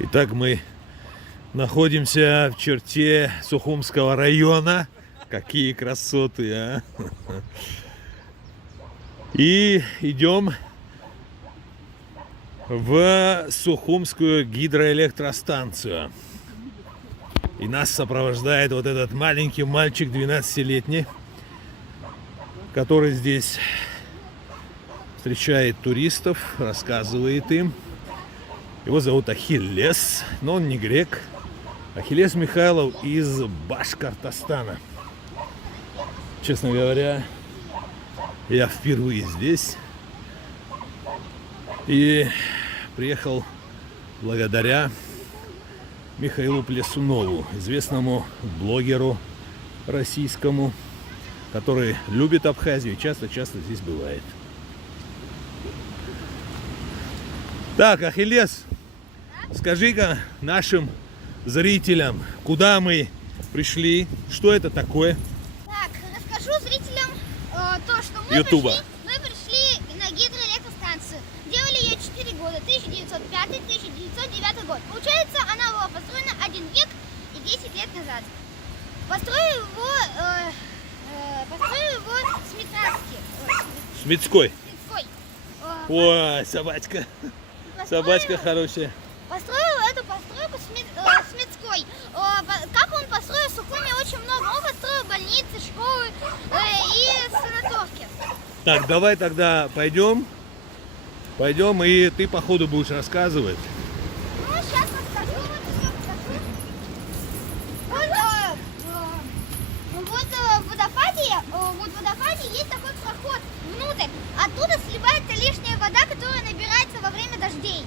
Итак, мы находимся в черте Сухумского района. Какие красоты, а! И идем в Сухумскую гидроэлектростанцию. И нас сопровождает вот этот маленький мальчик, 12-летний, который здесь встречает туристов, рассказывает им. Его зовут Ахиллес, но он не грек. Ахиллес Михайлов из Башкортостана. Честно говоря, я впервые здесь. И приехал благодаря Михаилу Плясунову, известному блогеру российскому, который любит Абхазию и часто-часто здесь бывает. Так, Ахиллес, скажи-ка нашим зрителям, куда мы пришли, что это такое? Так, расскажу зрителям то, что мы пришли на гидроэлектростанцию. Делали ее 4 года, 1905-1909 год. Получается, она была построена 1 век и 10 лет назад. Построил его Смитской. Смитской. Ой, собачка. Собачка хорошая. Построил эту постройку Смитской. Как он построил в Сухуме очень много. Он построил больницы, школы и санаторки. Так, давай тогда пойдем, и ты по ходу будешь рассказывать. Ну, сейчас расскажу. Вот в водопаде есть такой проход внутрь. Оттуда сливается лишняя вода, которая набирается во время дождей.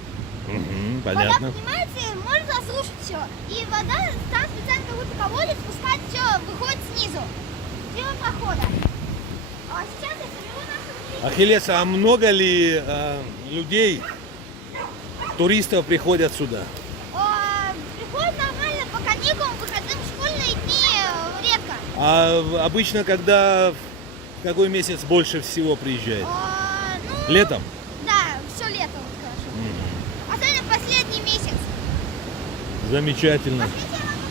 Понятно. Вода поднимается, и может разрушить все. И вода, там специально какой-то колодец спускает все, выходит снизу. Дело прохода. А сейчас я соберу нашу... Ахиллес, а много ли людей, туристов приходят сюда? Приходят нормально по каникулам, выходным, школьные дни редко. А обычно, в какой месяц больше всего приезжает? Летом? Да, все летом, скажем. Особенно последний месяц. Замечательно. Хотите, я вам покажу?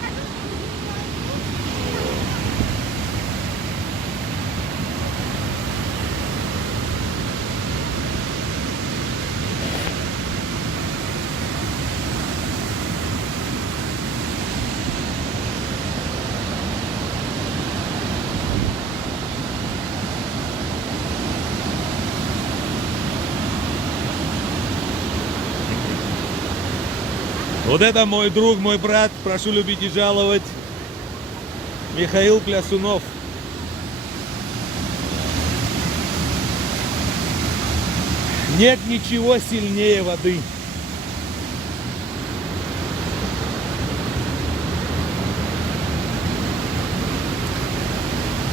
Вот это мой друг, мой брат, прошу любить и жаловать, Михаил Плясунов. Нет ничего сильнее воды.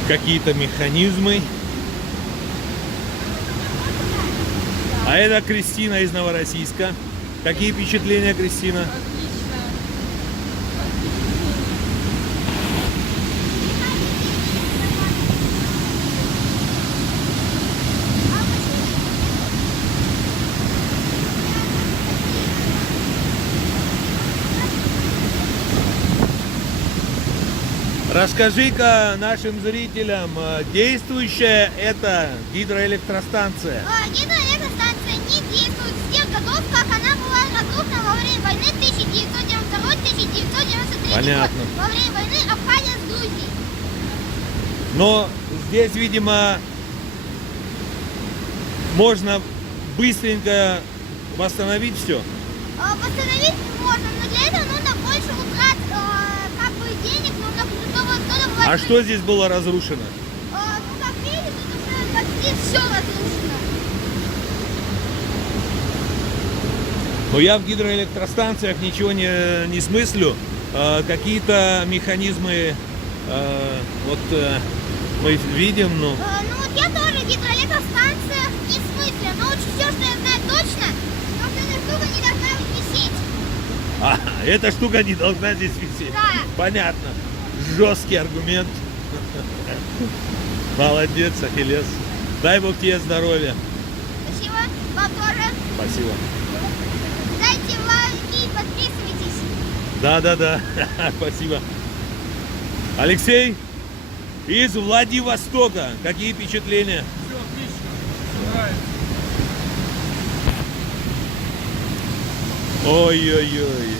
Какие-то механизмы. А это Кристина из Новороссийска. Какие впечатления, Кристина? Расскажи-ка нашим зрителям, действующая эта гидроэлектростанция? Гидроэлектростанция не действует с тех годов, как она была разрушена во время войны 1992-1993 Понятно. Во время войны Абхазия с Грузией. Но здесь, видимо, можно быстренько восстановить все. Восстановить можно, но для этого нужно больше утрат денег, нужно кто-то вложить. А что здесь было разрушено? Как видите, тут уже почти все разрушено. Но я в гидроэлектростанциях ничего не смыслю. Какие-то механизмы мы видим, Ну вот я тоже в гидроэлектростанциях не смыслю, но вот все, что я знаю точно, что эта штука не должна висеть. Эта штука не должна здесь висеть. Да. Понятно. Жесткий аргумент. Молодец, Ахиллес. Дай Бог тебе здоровья. Спасибо, вам тоже. Спасибо. Ставьте лайки и подписывайтесь. Да. Спасибо. Алексей из Владивостока. Какие впечатления? Все отлично. Нравится. Ой-ой-ой.